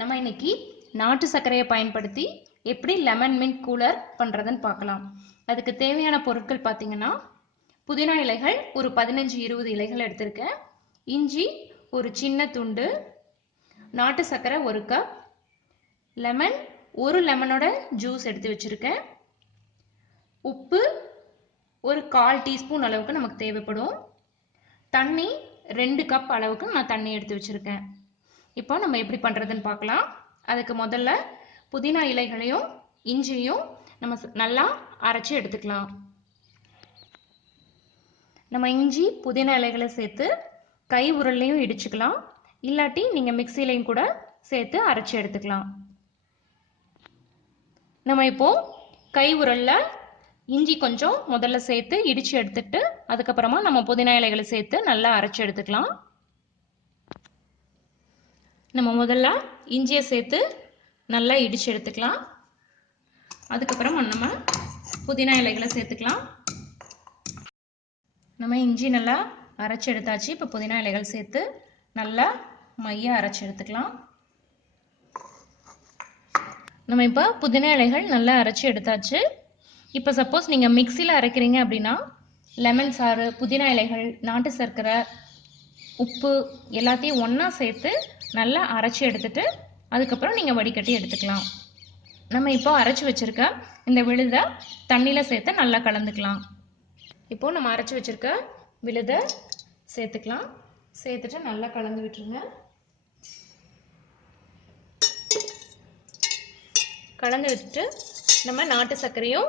நம்ம இன்னைக்கு நாட்டு சர்க்கரையை பயன்படுத்தி எப்படி லெமன் மின்ட் கூலர் பண்ணுறதுன்னு பார்க்கலாம். அதுக்கு தேவையான பொருட்கள் பார்த்தீங்கன்னா, புதினா இலைகள் ஒரு 15-20 இலைகள் எடுத்திருக்கேன், இஞ்சி ஒரு சின்ன துண்டு, நாட்டு சர்க்கரை 1 கப், லெமன் ஒரு லெமனோட ஜூஸ் எடுத்து வச்சுருக்கேன், உப்பு ஒரு 1/4 டீஸ்பூன் அளவுக்கு நமக்கு தேவைப்படும், தண்ணி 2 கப் அளவுக்கு நான் தண்ணி எடுத்து வச்சுருக்கேன். இப்போ நம்ம எப்படி பண்ணுறதுன்னு பார்க்கலாம். அதுக்கு முதல்ல புதினா இலைகளையும் இஞ்சியும் நம்ம நல்லா அரைச்சி எடுத்துக்கலாம். நம்ம இஞ்சி புதினா இலைகளை சேர்த்து கை உரல்லையும் இடிச்சுக்கலாம், இல்லாட்டி நீங்கள் மிக்சிலையும் கூட சேர்த்து அரைச்சி எடுத்துக்கலாம். நம்ம இப்போ கை உரல்ல இஞ்சி கொஞ்சம் முதல்ல சேர்த்து இடித்து எடுத்துட்டு அதுக்கப்புறமா நம்ம புதினா இலைகளை சேர்த்து நல்லா அரைச்சி எடுத்துக்கலாம். நம்ம முதல்ல இஞ்சியை சேர்த்து நல்லா இடித்து எடுத்துக்கலாம். அதுக்கப்புறம் நம்ம புதினா இலைகளை சேர்த்துக்கலாம். நம்ம இஞ்சி நல்லா அரைச்சி எடுத்தாச்சு. இப்போ புதினா இலைகள் சேர்த்து நல்லா மைய அரைச்சி எடுத்துக்கலாம். நம்ம இப்போ புதினா இலைகள் நல்லா அரைச்சி எடுத்தாச்சு. இப்போ சப்போஸ் நீங்கள் மிக்சியில் அரைக்கிறீங்க அப்படின்னா லெமன் சாறு, புதினா இலைகள், நாட்டு சர்க்கரை, உப்பு எல்லாத்தையும் ஒன்றா சேர்த்து நல்லா அரைச்சி எடுத்துட்டு அதுக்கப்புறம் நீங்கள் வடிகட்டி எடுத்துக்கலாம். நம்ம இப்போ அரைச்சி வச்சுருக்க இந்த விழுதை தண்ணியில் சேர்த்து நல்லா கலந்துக்கலாம். இப்போ நம்ம அரைச்சி வச்சுருக்க விழுதை சேர்த்துக்கலாம். சேர்த்துட்டு நல்லா கலந்து விட்டுருங்க. கலந்து விட்டுட்டு நம்ம நாட்டு சர்க்கரையும்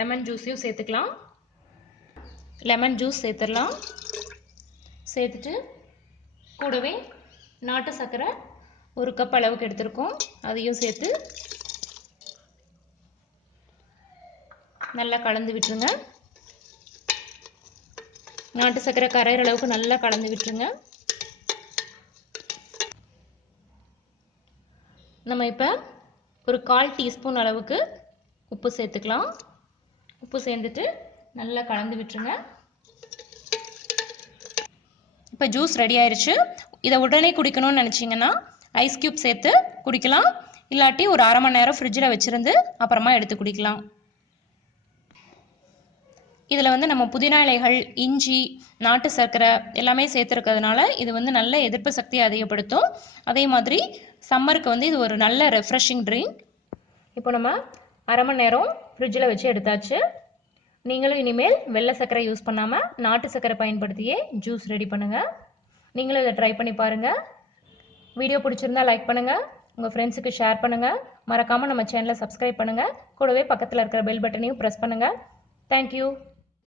லெமன் ஜூஸையும் சேர்த்துக்கலாம். லெமன் ஜூஸ் சேர்த்துடலாம். சேர்த்துட்டு கூடவே நாட்டு சர்க்கரை 1 கப் அளவுக்கு எடுத்திருக்கோம், அதையும் சேர்த்து நல்லா கலந்து விட்டுருங்க. நாட்டு சர்க்கரை கரையிற அளவுக்கு நல்லா கலந்து விட்டுருங்க. நம்ம இப்போ ஒரு 1/4 டீஸ்பூன் அளவுக்கு உப்பு சேர்த்துக்கலாம். உப்பு சேர்ந்துட்டு நல்லா கலந்து விட்டுருங்க. இப்போ ஜூஸ் ரெடி ஆயிடுச்சு. இதை உடனே குடிக்கணும்னு நினச்சிங்கன்னா ஐஸ் கியூப் சேர்த்து குடிக்கலாம், இல்லாட்டி ஒரு 1/2 மணி நேரம் ஃப்ரிட்ஜில் வச்சுருந்து அப்புறமா எடுத்து குடிக்கலாம். இதில் நம்ம புதினா இலைகள், இஞ்சி, நாட்டு சர்க்கரை எல்லாமே சேர்த்துருக்கிறதுனால இது நல்ல எதிர்ப்பு சக்தியை அதிகப்படுத்தும். அதே மாதிரி சம்மருக்கு இது ஒரு நல்ல ரெஃப்ரெஷிங் ட்ரிங்க். இப்போ நம்ம 1/2 மணி நேரம் ஃப்ரிட்ஜில் வச்சு எடுத்தாச்சு. நீங்களும் இனிமேல் வெள்ளை சர்க்கரை யூஸ் பண்ணாமல் நாட்டு சர்க்கரை பயன்படுத்தியே ஜூஸ் ரெடி பண்ணுங்கள். நீங்களும் இதை ட்ரை பண்ணி பாருங்கள். வீடியோ பிடிச்சிருந்தா லைக் பண்ணுங்கள், உங்கள் ஃப்ரெண்ட்ஸுக்கு ஷேர் பண்ணுங்கள், மறக்காமல் நம்ம சேனலை சப்ஸ்கிரைப் பண்ணுங்கள், கூடவே பக்கத்தில் இருக்கிற பெல் பட்டனையும் ப்ரெஸ் பண்ணுங்கள். தேங்க்யூ.